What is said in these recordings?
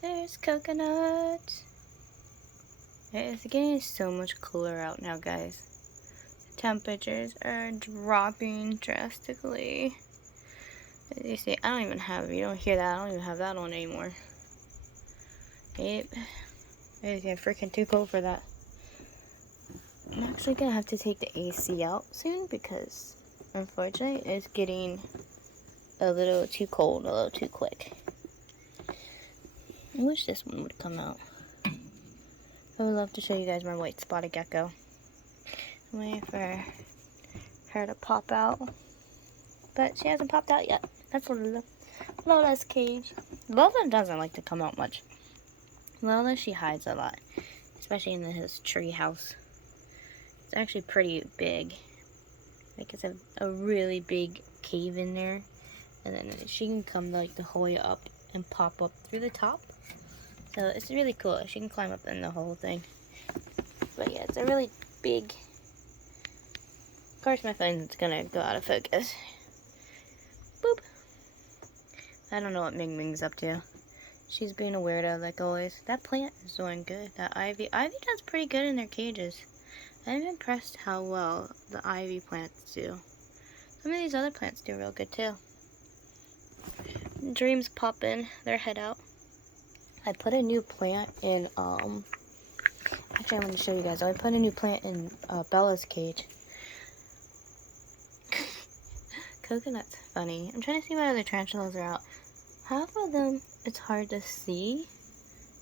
There's Coconut. It's getting so much cooler out now, guys. Temperatures are dropping drastically. As you see, I don't even have, you don't hear that, I don't even have that on anymore. It's getting freaking too cold for that. I'm actually gonna have to take the AC out soon because unfortunately it's getting a little too cold, a little too quick. I wish this one would come out. I would love to show you guys my white spotted gecko. I'm waiting for her to pop out, but she hasn't popped out yet. That's Lola's cage. Lola doesn't like to come out much. Lola, she hides a lot, especially in his tree house. It's actually pretty big. Like it's a really big cave in there, and then she can come like the whole way up and pop up through the top. So it's really cool. She can climb up in the whole thing. But yeah, it's a really big. Of course, my phone's gonna go out of focus. Boop. I don't know what Ming Ming's up to. She's being a weirdo like always. That plant is doing good. That ivy does pretty good in their cages. I'm impressed how well the ivy plants do. Some of these other plants do real good too. Dreams pop in, their head out. I put a new plant in, actually I'm going to show you guys. I put a new plant in Bella's cage. Coconut's funny. I'm trying to see what other tarantulas are out. Half of them, it's hard to see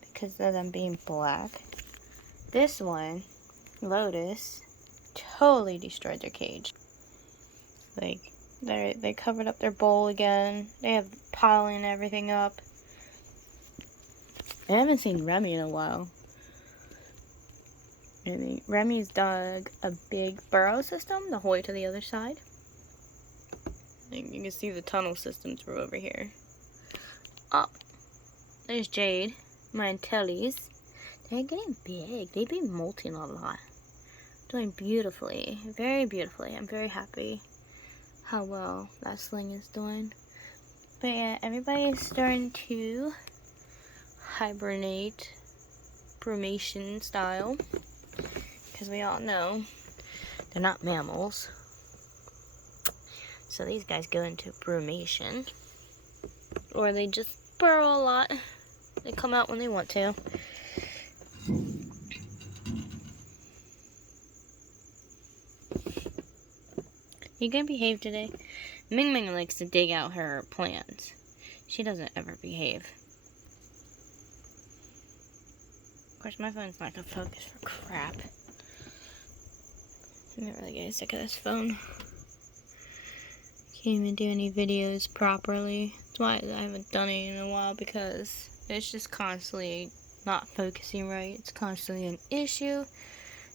because of them being black. This one, Lotus, totally destroyed their cage. Like, they covered up their bowl again. They have piling everything up. I haven't seen Remy in a while. Remy's dug a big burrow system the whole way to the other side. You can see the tunnel systems were over here. Oh, there's Jade, my Antilles. They're getting big. They've been molting a lot. Doing beautifully, very beautifully. I'm very happy how well that sling is doing. But yeah, everybody's starting to hibernate, brumation style, because we all know they're not mammals. So these guys go into brumation, or they just burrow a lot. They come out when they want to. You gonna behave today? Ming Ming likes to dig out her plants. She doesn't ever behave. Of course, my phone's not gonna focus for crap. I'm not really getting sick of this phone. Can't even do any videos properly. That's why I haven't done it in a while, because it's just constantly not focusing right. It's constantly an issue,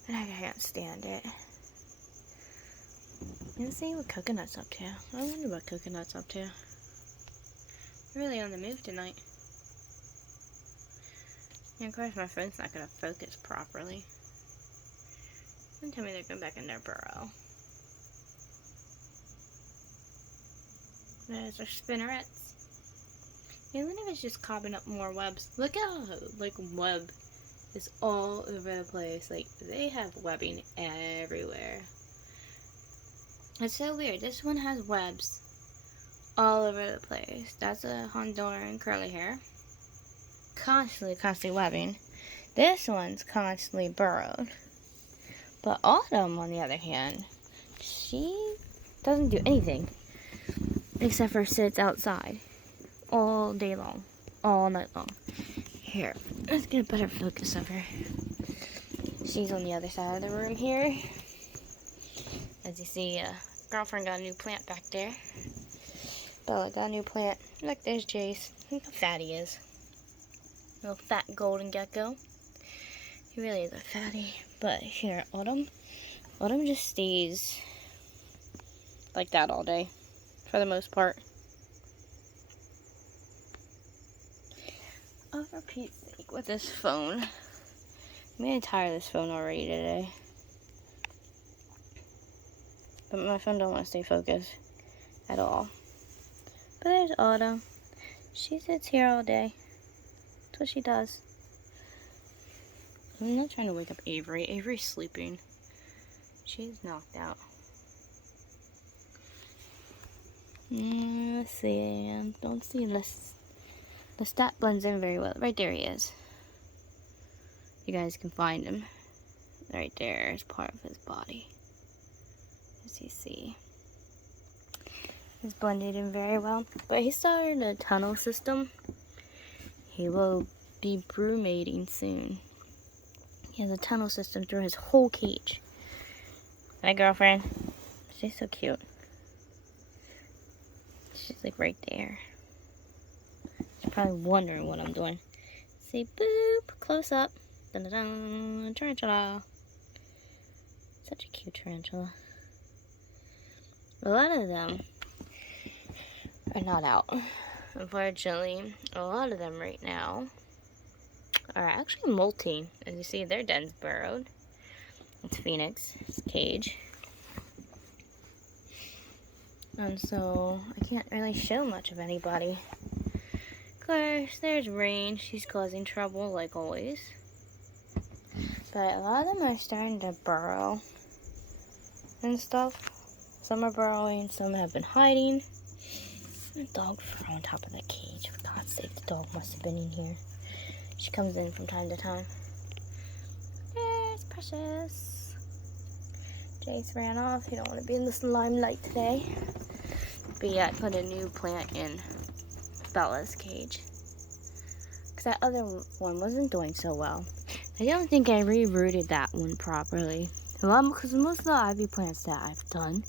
and I can't stand it. Let's see what Coconut's up to. I wonder what Coconut's up to. Really on the move tonight. And of course, my phone's not gonna focus properly. Don't tell me they're going back in their burrow. There's our spinnerets. Yeah, then it's just cobbing up more webs. Look how, like, web is all over the place. Like, they have webbing everywhere. It's so weird. This one has webs all over the place. That's a Honduran curly hair. Constantly webbing. This one's constantly burrowed. But Autumn, on the other hand, she doesn't do anything except for sits outside all day long, all night long. Here, let's get a better focus of her. She's on the other side of the room here. As you see, girlfriend got a new plant back there. Bella got a new plant. Look, there's Jace. Look how fat he is. Little fat golden gecko. He really is a fatty. But here, Autumn just stays like that all day, for the most part. Oh, for Pete's sake, with this phone. I'm getting tired of this phone already today. But my phone don't want to stay focused at all. But there's Autumn. She sits here all day. That's what she does. I'm not trying to wake up Avery. Avery's sleeping. She's knocked out. Let's see. I don't see this. The stat blends in very well. Right there he is. You guys can find him. Right there is part of his body. As you see. He's blended in very well. But he started a tunnel system. He will be brumating soon. He has a tunnel system through his whole cage. My girlfriend. She's so cute. She's like right there. She's probably wondering what I'm doing. See, boop, close up. Dun dun dun, tarantula. Such a cute tarantula. A lot of them are not out. Unfortunately, a lot of them right now are actually molting. As you see, their den's burrowed. It's Phoenix, it's cage. And so I can't really show much of anybody. Of course, there's Rain. She's causing trouble like always. But a lot of them are starting to burrow and stuff. Some are burrowing, some have been hiding. The dog fur on top of the cage. For God's sake, the dog must have been in here. She comes in from time to time. There's Precious. Jace ran off. He don't want to be in this limelight today. But yeah, I put a new plant in Bella's cage. Because that other one wasn't doing so well. I don't think I rerouted that one properly. Because most of the ivy plants that I've done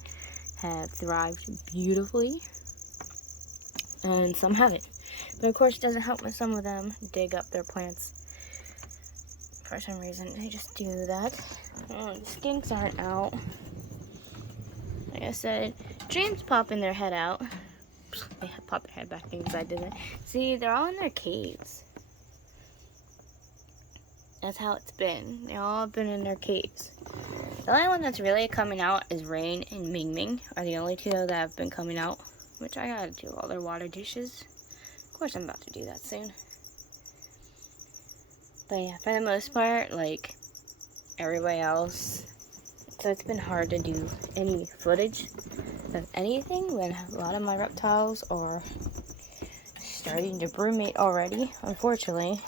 have thrived beautifully. And some haven't. But of course it doesn't help when some of them dig up their plants. For some reason, they just do that. The skinks aren't out. Like I said, dreams popping their head out. They pop their head back in because I did it. See, they're all in their caves. That's how it's been. They all been in their caves. The only one that's really coming out is Rain and Ming Ming. Are the only two that have been coming out. Which I gotta do all their water douches. Of course I'm about to do that soon. But yeah, for the most part, like everybody else, so it's been hard to do any footage of anything when a lot of my reptiles are starting to brumate already. Unfortunately,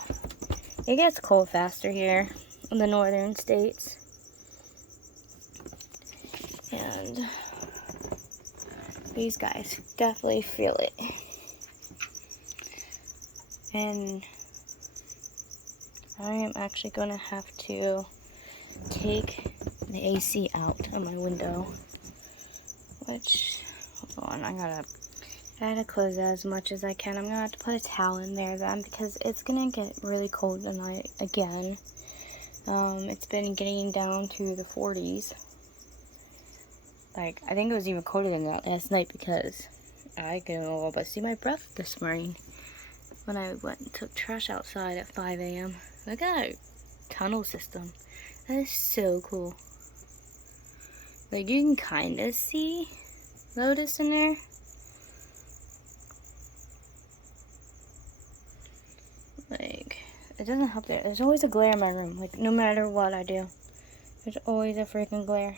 it gets cold faster here in the northern states. And these guys definitely feel it. And I am actually going to have to take the AC out of my window. Which, hold on, I gotta close that as much as I can. I'm going to have to put a towel in there then because it's going to get really cold tonight again. It's been getting down to the 40s. Like, I think it was even colder than that last night because I could all but see my breath this morning when I went and took trash outside at 5 a.m. Look at that tunnel system. That is so cool. Like, you can kind of see Lotus in there. Like, it doesn't help there. There's always a glare in my room. Like, no matter what I do, there's always a freaking glare.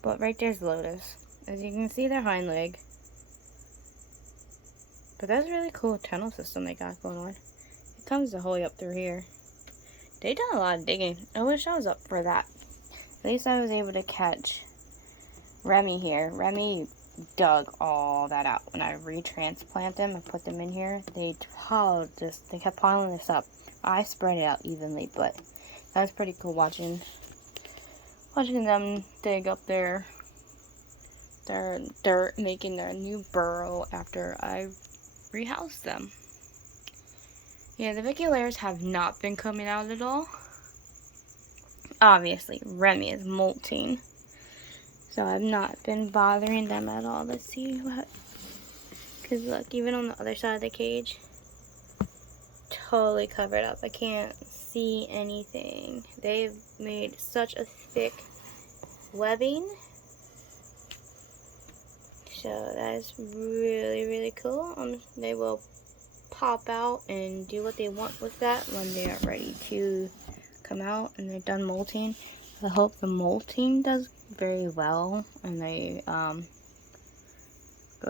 But right there's Lotus. As you can see, their hind leg. But that's a really cool tunnel system they got going on. It comes the whole way up through here. They done a lot of digging. I wish I was up for that. At least I was able to catch Remy here. Remy dug all that out. When I retransplant them and put them in here, they kept piling this up. I spread it out evenly, but that was pretty cool watching them dig up their dirt, making their new burrow after I rehoused them. Yeah, the Viculaires have not been coming out at all. Obviously, Remy is molting, so I've not been bothering them at all. Let's see what, because look, even on the other side of the cage, totally covered up. I can't see anything. They've made such a thick webbing, so that is really, really cool. They will pop out and do what they want with that when they are ready to come out and they're done molting. I hope the molting does very well and they go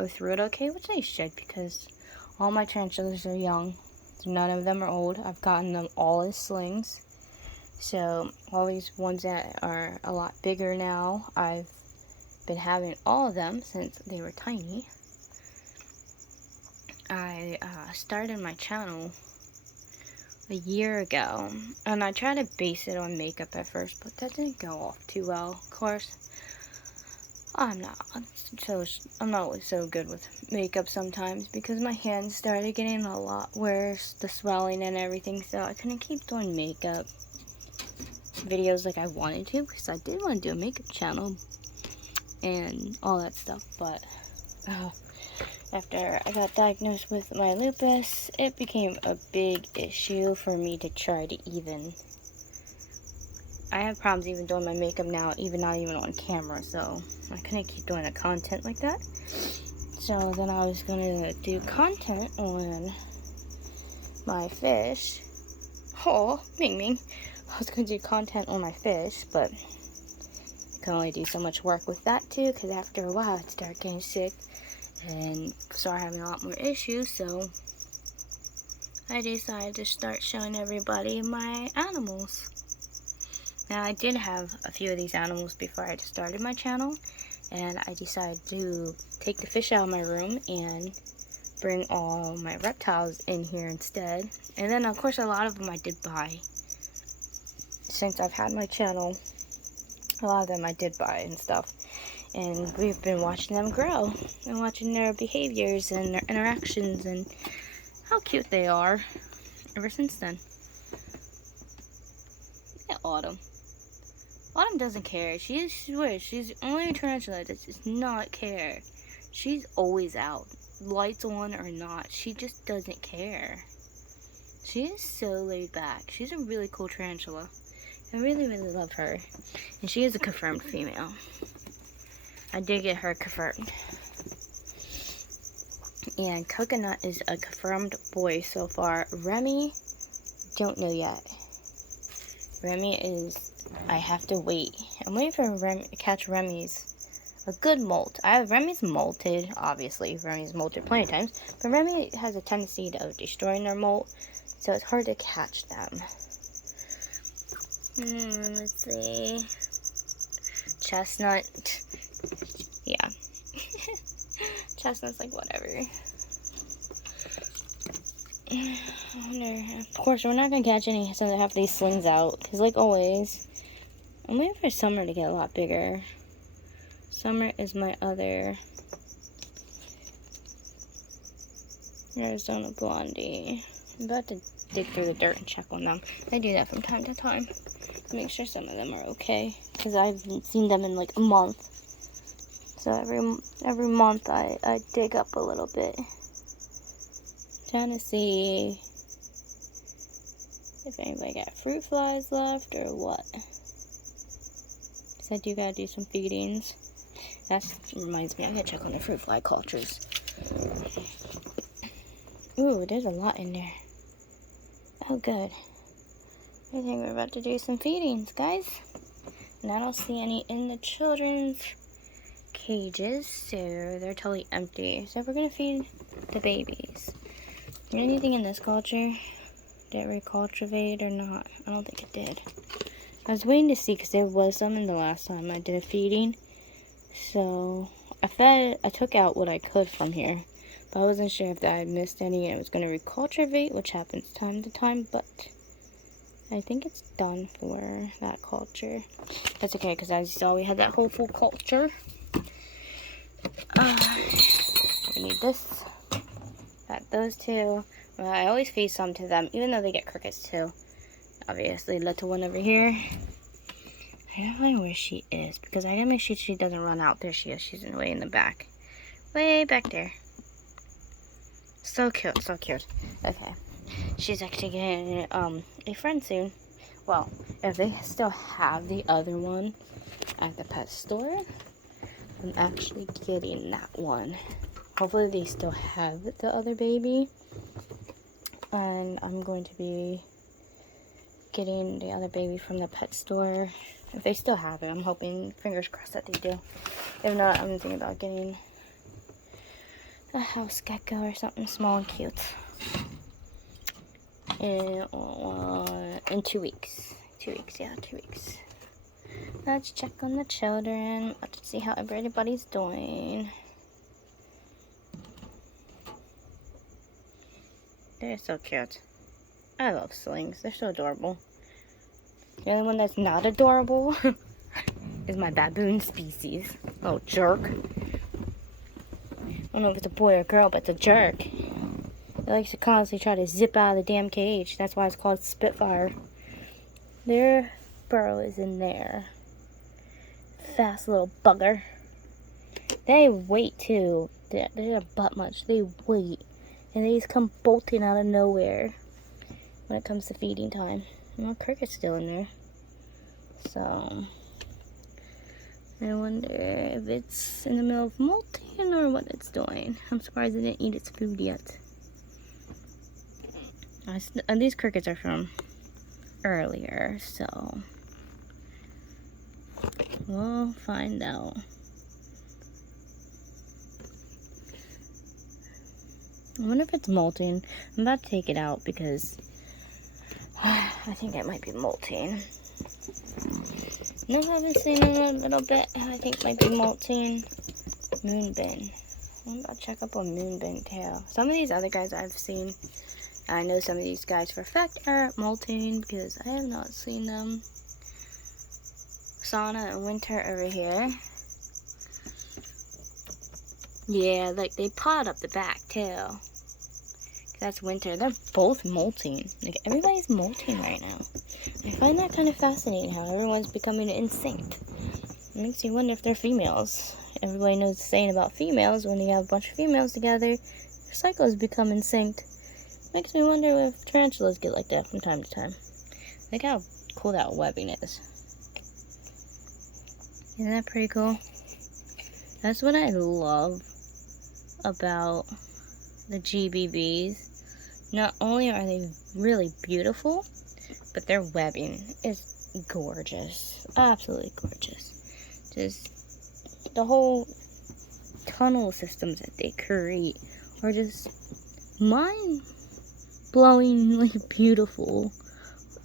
through it okay, which they should, because all my tarantulas are young. None of them are old. I've gotten them all as slings. So all these ones that are a lot bigger now, I've been having all of them since they were tiny. I started my channel a year ago, and I tried to base it on makeup at first, but that didn't go off too well. Of course, I'm not always so good with makeup sometimes because my hands started getting a lot worse, the swelling and everything, so I couldn't keep doing makeup videos like I wanted to, because I did want to do a makeup channel and all that stuff. But after I got diagnosed with my lupus, it became a big issue for me to try to even, I have problems even doing my makeup now, not even on camera, so I couldn't keep doing the content like that. So then I was gonna do content on my fish. Oh, Ming Ming. I was gonna do content on my fish, but I can only do so much work with that too, because after a while I'd start getting sick and start having a lot more issues, so I decided to start showing everybody my animals. Now, I did have a few of these animals before I started my channel, and I decided to take the fish out of my room and bring all my reptiles in here instead. And then, of course, a lot of them I did buy. Since I've had my channel, a lot of them I did buy and stuff. And we've been watching them grow and watching their behaviors and their interactions and how cute they are ever since then. Yeah, Autumn. Autumn doesn't care. She's the only tarantula that does not care. She's always out, lights on or not. She just doesn't care. She is so laid back. She's a really cool tarantula. I really, really love her. And she is a confirmed female. I did get her confirmed. And Coconut is a confirmed boy so far. Remy, don't know yet. Remy is, I have to wait. I'm waiting for catch Remy's a good molt. Remy's molted, obviously. Remy's molted plenty of times. But Remy has a tendency of destroying their molt, so it's hard to catch them. Let's see. Chestnut. Yeah. Chestnut's like whatever. I wonder, of course, we're not going to catch any since I have these slings out. Because, like always, I'm waiting for Summer to get a lot bigger. Summer is my other Arizona Blondie. I'm about to dig through the dirt and check on them. I do that from time to time. Make sure some of them are okay. Because I haven't seen them in like a month. So every month I dig up a little bit. Trying to see if anybody got fruit flies left or what. Because I do gotta do some feedings. That reminds me, I gotta check on the fruit fly cultures. Ooh, there's a lot in there. Oh, good. I think we're about to do some feedings, guys. And I don't see any in the children's cages, so they're totally empty. So we're gonna feed the babies. Anything in this culture? Did it recultivate or not? I don't think it did. I was waiting to see because there was some in the last time I did a feeding. So I took out what I could from here. But I wasn't sure if I had missed any and it was going to recultivate, which happens time to time. But I think it's done for that culture. That's okay because as you saw, we had that whole full culture. We need this. Got those two. Well, I always feed some to them, even though they get crickets too. Obviously, little one over here. I don't know where she is because I gotta make sure she doesn't run out. There she is. She's way in the back. Way back there. So cute, so cute. Okay. She's actually getting a friend soon. Well, if they still have the other one at the pet store, I'm actually getting that one. Hopefully they still have the other baby. And I'm going to be getting the other baby from the pet store. If they still have it, I'm hoping, fingers crossed that they do. If not, I'm thinking about getting a house gecko or something small and cute. In 2 weeks. 2 weeks, yeah, 2 weeks. Let's check on the children. Let's see how everybody's doing. They're so cute. I love slings. They're so adorable. The only one that's not adorable is my baboon species. Oh, jerk. I don't know if it's a boy or girl, but it's a jerk. He likes to constantly try to zip out of the damn cage. That's why it's called Spitfire. Their burrow is in there. Fast little bugger. They wait too. They're butt much. They wait. And they just come bolting out of nowhere when it comes to feeding time. And Cricket's still in there. So, I wonder if it's in the middle of molting or what it's doing. I'm surprised it didn't eat its food yet. These crickets are from earlier, so we'll find out. I wonder if it's molting. I'm about to take it out because I think it might be molting. No, I haven't seen it in a little bit. I think it might be molting. Moonbin. I'm about to check up on Moonbin too. Some of these other guys I've seen, I know some of these guys for a fact are molting because I have not seen them. Sauna and Winter over here. Yeah, like they pot up the back too. That's Winter. They're both molting. Like everybody's molting right now. I find that kind of fascinating how everyone's becoming instinct. It makes me wonder if they're females. Everybody knows the saying about females. When you have a bunch of females together, their cycles become instinct. Makes me wonder if tarantulas get like that from time to time. Look how cool that webbing is. Isn't that pretty cool? That's what I love about the GBBs. Not only are they really beautiful, but their webbing is gorgeous. Absolutely gorgeous. Just the whole tunnel systems that they create are just mind-blowingly beautiful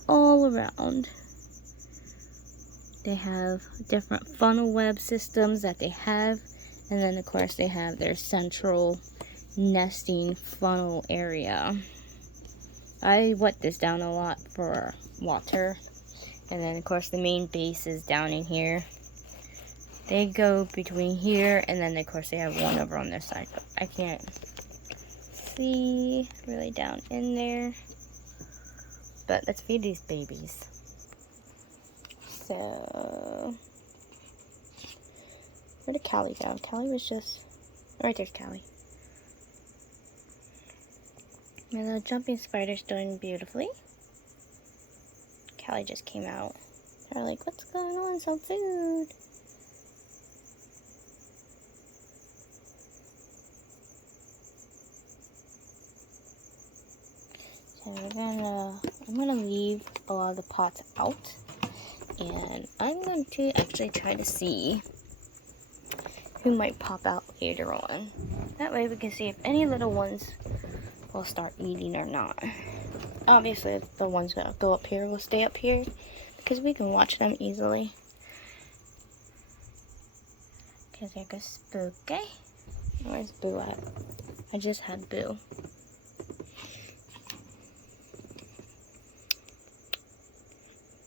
all around. They have different funnel web systems that they have, and then of course they have their central nesting funnel area. I wet this down a lot for water, and then of course the main base is down in here. They go between here, and then of course they have one over on this side, but I can't see really down in there. But let's feed these babies. So, where did Callie go? Callie was just, right there's Callie. My little jumping spider's doing beautifully. Callie just came out. They're like, what's going on? Some food. So I'm gonna leave a lot of the pots out. And I'm going to actually try to see who might pop out later on. That way we can see if any little ones will start eating or not. Obviously, the ones that go up here will stay up here because we can watch them easily. Okay, there goes Spooky. Where's Boo at? I just had Boo.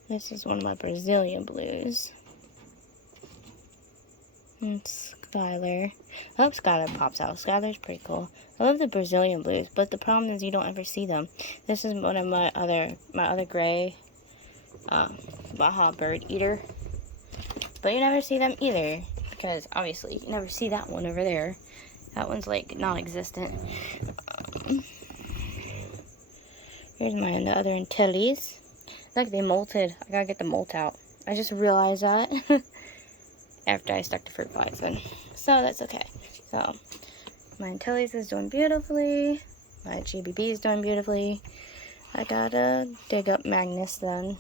This is one of my Brazilian blues. And Skylar. I hope Skylar pops out. Skylar's pretty cool. I love the Brazilian blues, but the problem is you don't ever see them. This is one of my other gray Baja bird eater. But you never see them either, because obviously you never see that one over there. That one's like non-existent. Here's the other Antilles. Like they molted. I gotta get the molt out. I just realized that after I stuck the fruit flies in. So that's okay. So my Antilles is doing beautifully. My GBB is doing beautifully. I gotta dig up Magnus then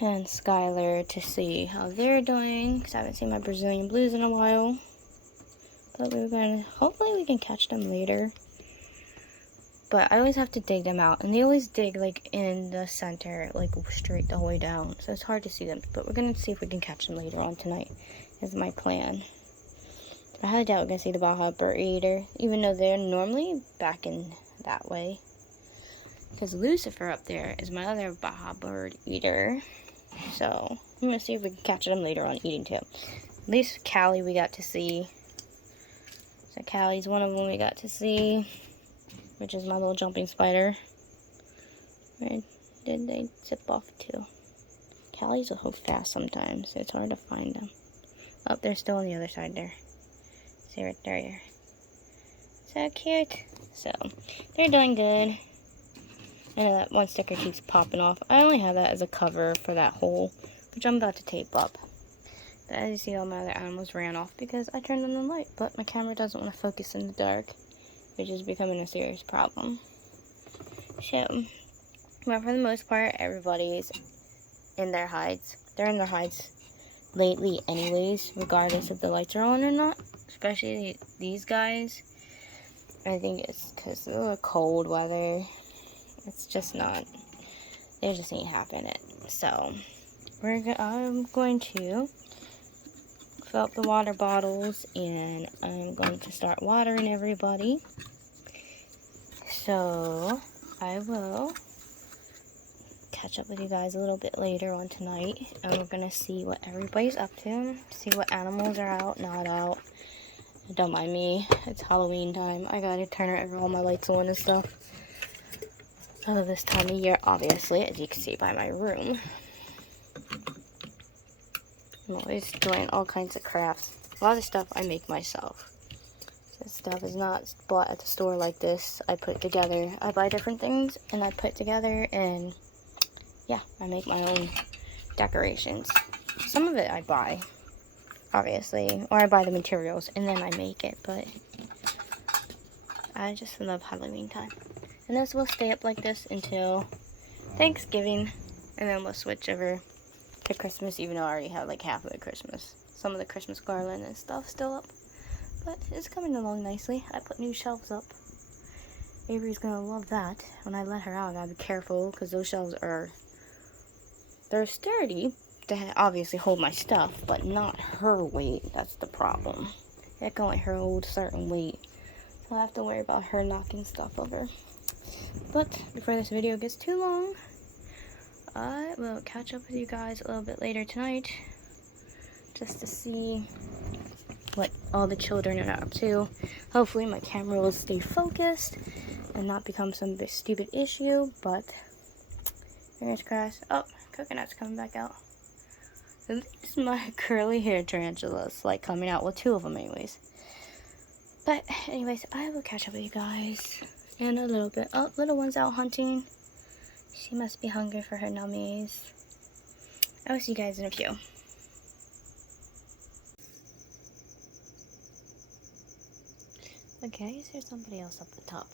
and Skylar to see how they're doing, because I haven't seen my Brazilian Blues in a while. But hopefully we can catch them later. But I always have to dig them out, and they always dig like in the center, like straight the whole way down, so it's hard to see them. But we're gonna see if we can catch them later on tonight, is my plan. I highly doubt we're gonna see the Baja bird eater, even though they're normally back in that way. Because Lucifer up there is my other Baja bird eater. So I'm gonna see if we can catch them later on eating too. At least Callie we got to see. So Callie's one of them we got to see, which is my little jumping spider. Where did they zip off to? Callie's a so fast sometimes, so it's hard to find them. Oh, they're still on the other side there. See right there. So cute. So they're doing good. I know that one sticker keeps popping off. I only have that as a cover for that hole, which I'm about to tape up. But as you see, all my other animals ran off because I turned on the light, but my camera doesn't want to focus in the dark, which is becoming a serious problem. So, but for the most part, everybody's in their hides. They're in their hides lately anyways, regardless if the lights are on or not. Especially these guys. I think it's because of the cold weather. It's just not, they just ain't having it. So, I'm going to fill up the water bottles, and I'm going to start watering everybody. So, I will catch up with you guys a little bit later on tonight, and we're going to see what everybody's up to, see what animals are out, not out. Don't mind me, it's Halloween time. I gotta turn all my lights on and stuff. So this time of year, obviously, as you can see by my room, I'm always doing all kinds of crafts. A lot of stuff I make myself. This stuff is not bought at the store like this. I put it together. I buy different things and I put it together, and yeah, I make my own decorations. Some of it I buy, obviously, or I buy the materials and then I make it, but I just love Halloween time. And this will stay up like this until Thanksgiving, and then we'll switch over to Christmas, even though I already have like half of the Christmas. Some of the Christmas garland and stuff still up, but it's coming along nicely. I put new shelves up. Avery's gonna love that. When I let her out, I gotta be careful, because those shelves they're sturdy to obviously hold my stuff, but not her weight. That's the problem. It can only hold a certain weight, so I have to worry about her knocking stuff over. But before this video gets too long, I will catch up with you guys a little bit later tonight, just to see what all the children are up to. Hopefully my camera will stay focused and not become some big stupid issue, but fingers crossed. Oh, Coconut's coming back out. At least my curly hair tarantula's like coming out. Well, two of them anyways. But anyways, I will catch up with you guys in a little bit. Oh, little one's out hunting. She must be hungry for her nummies. I will see you guys in a few. Okay, I guess there's somebody else up the top.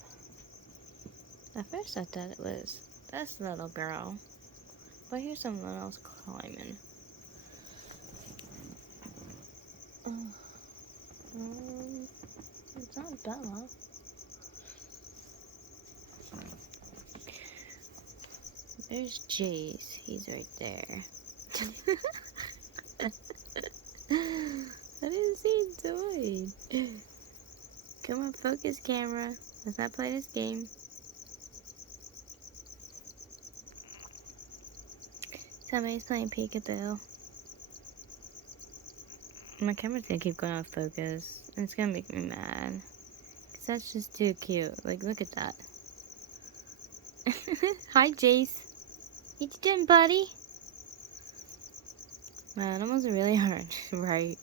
At first I thought it was this little girl, but here's someone else climbing. It's not Bella. There's Jace. He's right there. What is he doing? Come on, focus camera. Let's not play this game. Somebody's playing peekaboo. My camera's gonna keep going off focus. And it's gonna make me mad. Cause that's just too cute. Like, look at that. Hi, Jace. What you doing, buddy? My animals are really hard, right?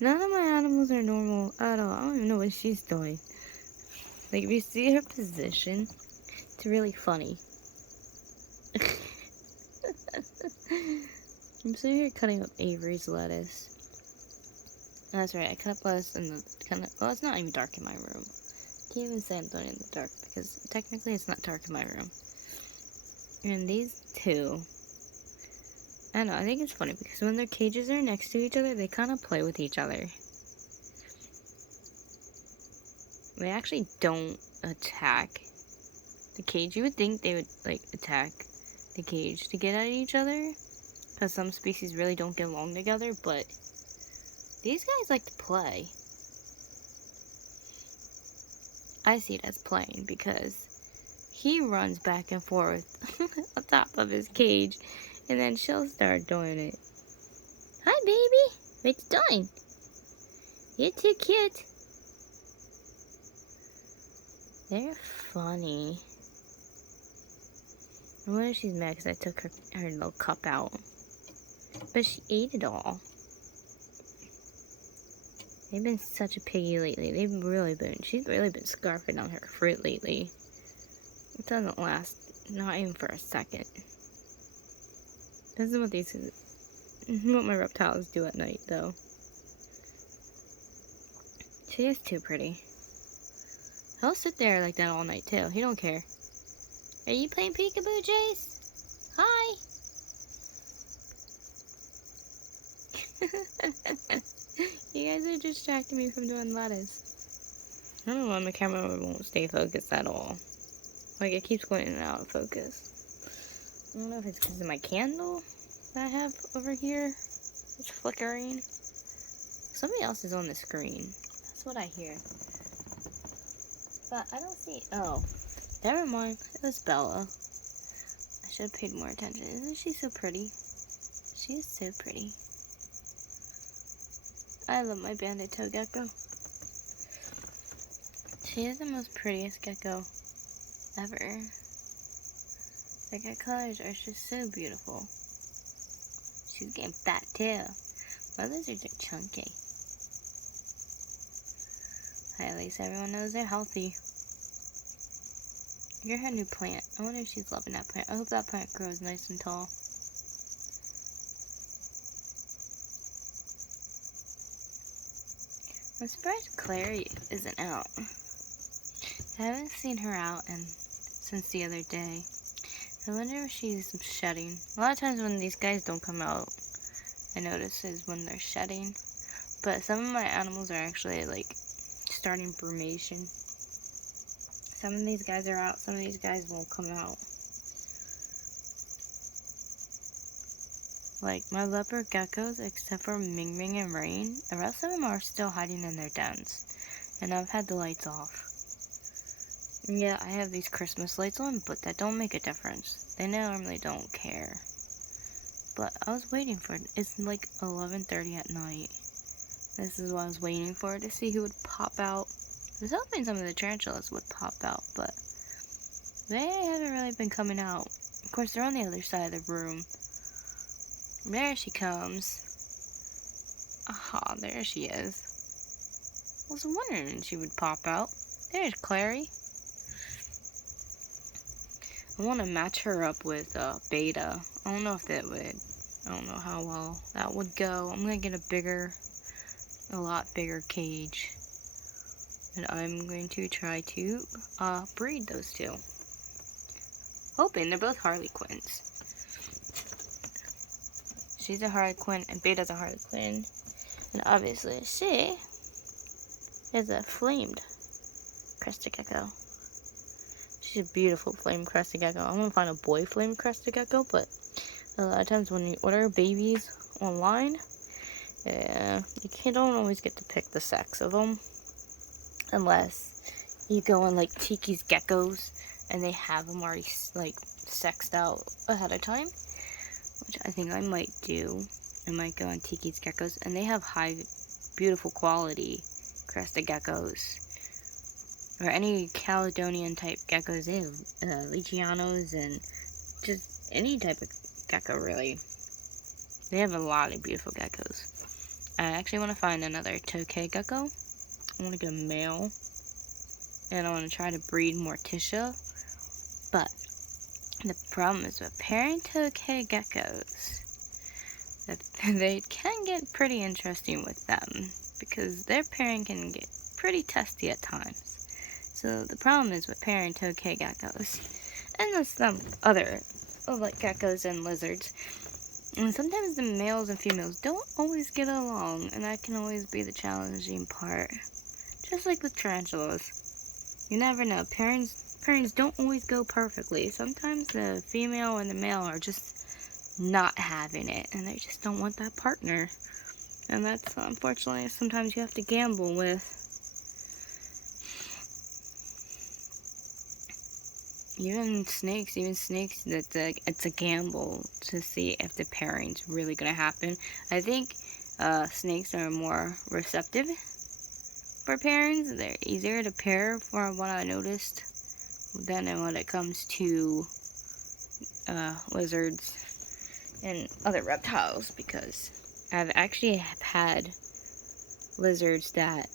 None of my animals are normal at all. I don't even know what she's doing. Like, if you see her position, it's really funny. I'm sitting here cutting up Avery's lettuce. That's right, I cut up glass in the well, it's not even dark in my room. I can't even say I'm doing it in the dark because technically it's not dark in my room. And these two, I don't know, I think it's funny because when their cages are next to each other, they kind of play with each other. They actually don't attack the cage. You would think they would, like, attack the cage to get at each other, because some species really don't get along together, but these guys like to play. I see it as playing because he runs back and forth on top of his cage, and then she'll start doing it. Hi, baby. What you doing? You're too cute. They're funny. I wonder if she's mad because I took her little cup out. But she ate it all. They've been such a piggy lately. She's really been scarfing on her fruit lately. It doesn't last, not even for a second. This is what my reptiles do at night, though. She is too pretty. He'll sit there like that all night, too. He don't care. Are you playing peekaboo, Jace? Hi! You guys are distracting me from doing lettuce. I don't know why my camera won't stay focused at all. Like, it keeps going in and out of focus. I don't know if it's because of my candle that I have over here. It's flickering. Somebody else is on the screen. That's what I hear. But I don't see... Oh. Never mind. It was Bella. I should have paid more attention. Isn't she so pretty? She is so pretty. I love my banded toe gecko. She is the most prettiest gecko ever. Like, her colors are just so beautiful. She's getting fat too. My lizards are chunky. At least everyone knows they're healthy. Look at her new plant. I wonder if she's loving that plant. I hope that plant grows nice and tall. I'm surprised Clary isn't out. I haven't seen her out since the other day. I wonder if she's shedding. A lot of times when these guys don't come out, I notice is when they're shedding. But some of my animals are actually like starting brumation. Some of these guys are out, some of these guys won't come out. Like my leopard geckos, except for Ming Ming and Rain, the rest of them are still hiding in their dens. And I've had the lights off. Yeah, I have these Christmas lights on, but that don't make a difference. They normally don't care. But I was waiting for it. It's like 11:30 at night. This is what I was waiting for, to see who would pop out. I was hoping some of the tarantulas would pop out, but they haven't really been coming out. Of course, they're on the other side of the room. There she comes. Aha, there she is. I was wondering she would pop out. There's Clary. I want to match her up with Beta. I don't know if that would. I don't know how well that would go. I'm going to get a lot bigger cage. And I'm going to try to breed those two. Hoping they're both Harlequins. She's a Harlequin and Beta's a Harlequin. And obviously she is a flamed crested gecko. She's a beautiful flame crested gecko. I'm going to find a boy flame crested gecko, but a lot of times when you order babies online, you don't always get to pick the sex of them. Unless you go on like Tiki's Geckos and they have them already like sexed out ahead of time, which I think I might do. I might go on Tiki's Geckos, and they have high, beautiful quality crested geckos. Or any Caledonian type geckos. They have Lichianos and just any type of gecko really. They have a lot of beautiful geckos. I actually want to find another tokay gecko. I want to get a male, and I want to try to breed Morticia, but the problem is with pairing tokay geckos, that they can get pretty interesting with them. because their pairing can get pretty testy at times. So the problem is with pairing tokay geckos, and there's some other like geckos and lizards. And sometimes the males and females don't always get along, and that can always be the challenging part. Just like with tarantulas. You never know. Pairings don't always go perfectly. Sometimes the female and the male are just not having it, and they just don't want that partner. And that's, unfortunately, sometimes you have to gamble with. Even snakes, it's a gamble to see if the pairing's really going to happen. I think snakes are more receptive for pairings. They're easier to pair, for what I noticed, than when it comes to lizards and other reptiles, because I've actually had lizards that,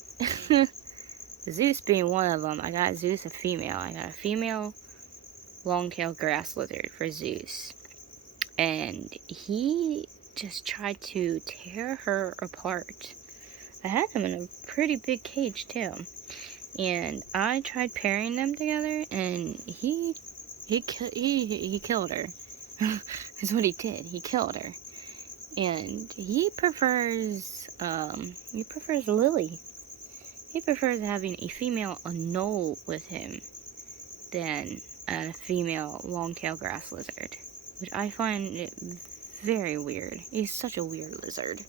Zeus being one of them, I got Zeus a female. I got a female long-tailed grass lizard for Zeus, and he just tried to tear her apart. I had him in a pretty big cage too, and I tried pairing them together, and he killed her. Is what he did. He killed her, and he prefers Lily. He prefers having a female anole with him than a female long-tailed grass lizard, which I find it very weird. He's such a weird lizard.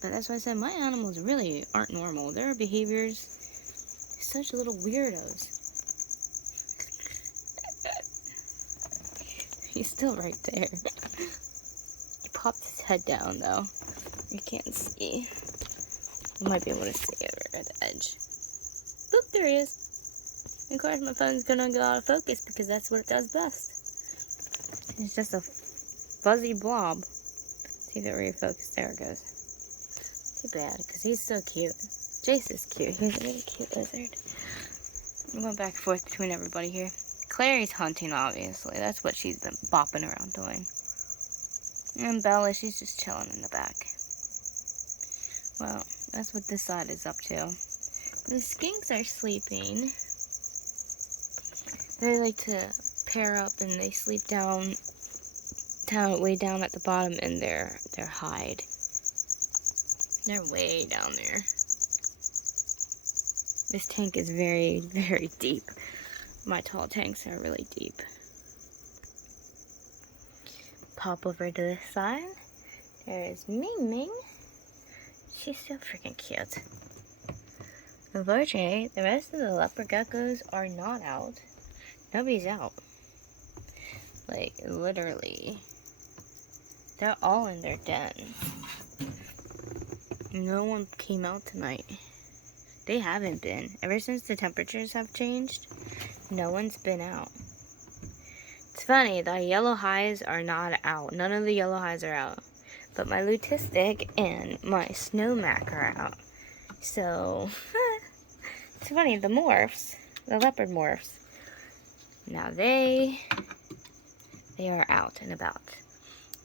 But that's why I said my animals really aren't normal. Their behaviors, such little weirdos. He's still right there. He popped his head down though. You can't see. You might be able to see over at the edge. Boop, there he is. Of course, my phone's gonna go out of focus because that's what it does best. It's just a fuzzy blob. See if it refocused. There it goes. Too bad, because he's so cute. Jace is cute. He's a really cute lizard. I'm going back and forth between everybody here. Clary's hunting, obviously. That's what she's been bopping around doing. And Bella, she's just chilling in the back. Well, that's what this side is up to. The skinks are sleeping. They like to pair up, and they sleep way down at the bottom in their hide. They're way down there. This tank is very, very deep. My tall tanks are really deep. Pop over to this side. There's Ming Ming. She's so freaking cute. Unfortunately, the rest of the leopard geckos are not out. Nobody's out. Like, literally. They're all in their den. No one came out tonight. They haven't been. Ever since the temperatures have changed, no one's been out. It's funny, the yellow highs are not out. None of the yellow highs are out. But my lutistic and my snowmac are out. So, it's funny, the morphs, the leopard morphs, now they are out and about.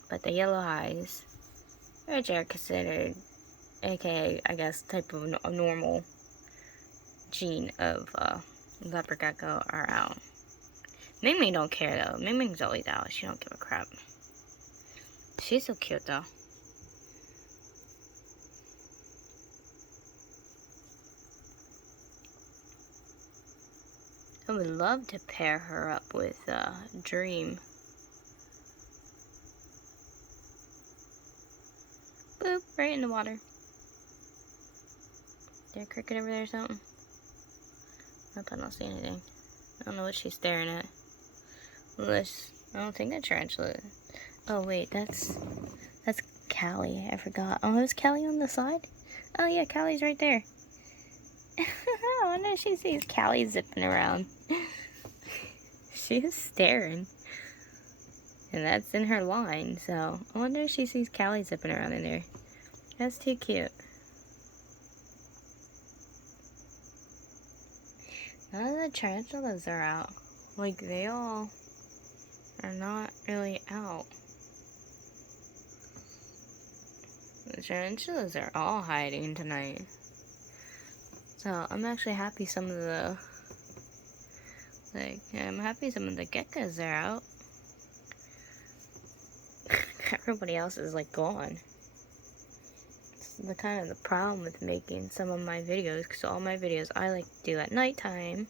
But the yellow highs, which are considered, aka, I guess, type of a normal gene of leopard gecko, are out. Ming Ming don't care though. Ming Ming's always out. She don't give a crap. She's so cute though. I would love to pair her up with Dream. Boop, right in the water. Is there a cricket over there or something? Nope, I don't see anything. I don't know what she's staring at. Unless, I don't think that's tarantula. Oh wait, that's Callie. I forgot. Oh, is Callie on the side? Oh yeah, Callie's right there. I wonder if she sees Callie zipping around. She's staring. And that's in her line, so I wonder if she sees Callie zipping around in there. That's too cute. None of the tarantulas are out. Like, they all are not really out. The tarantulas are all hiding tonight. So I'm actually happy some of the geckos are out. Everybody else is like gone. It's the kind of the problem with making some of my videos, because all my videos I like to do at nighttime.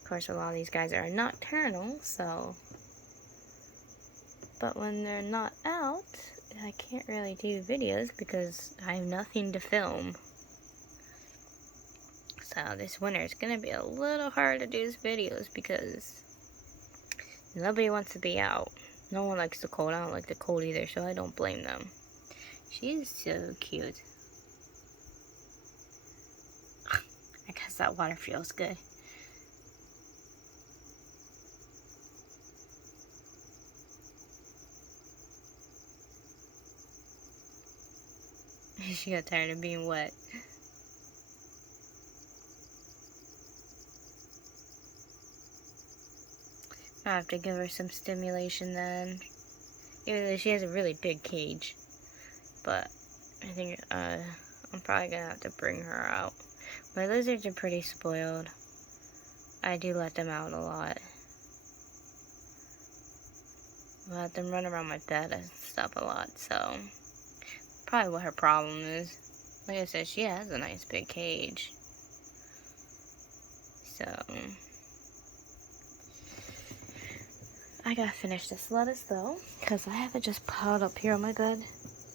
Of course, a lot of these guys are nocturnal, so. But when they're not out, I can't really do videos because I have nothing to film. So this winter it's gonna be a little hard to do videos because nobody wants to be out. No one likes the cold. I don't like the cold either, so I don't blame them. She's so cute. I guess that water feels good. She got tired of being wet. I have to give her some stimulation then. Even though she has a really big cage. But I think I'm probably gonna have to bring her out. My lizards are pretty spoiled. I do let them out a lot. I let them run around my bed and stuff a lot, so probably what her problem is. Like I said, she has a nice big cage. So I gotta finish this lettuce though, because I have it just piled up here on my bed,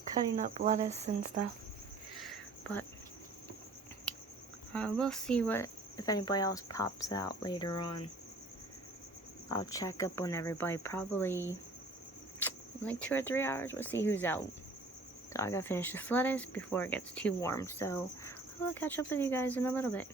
cutting up lettuce and stuff. But we'll see if anybody else pops out later on. I'll check up on everybody probably in like 2 or 3 hours. We'll see who's out. So I gotta finish this lettuce before it gets too warm. So I will catch up with you guys in a little bit.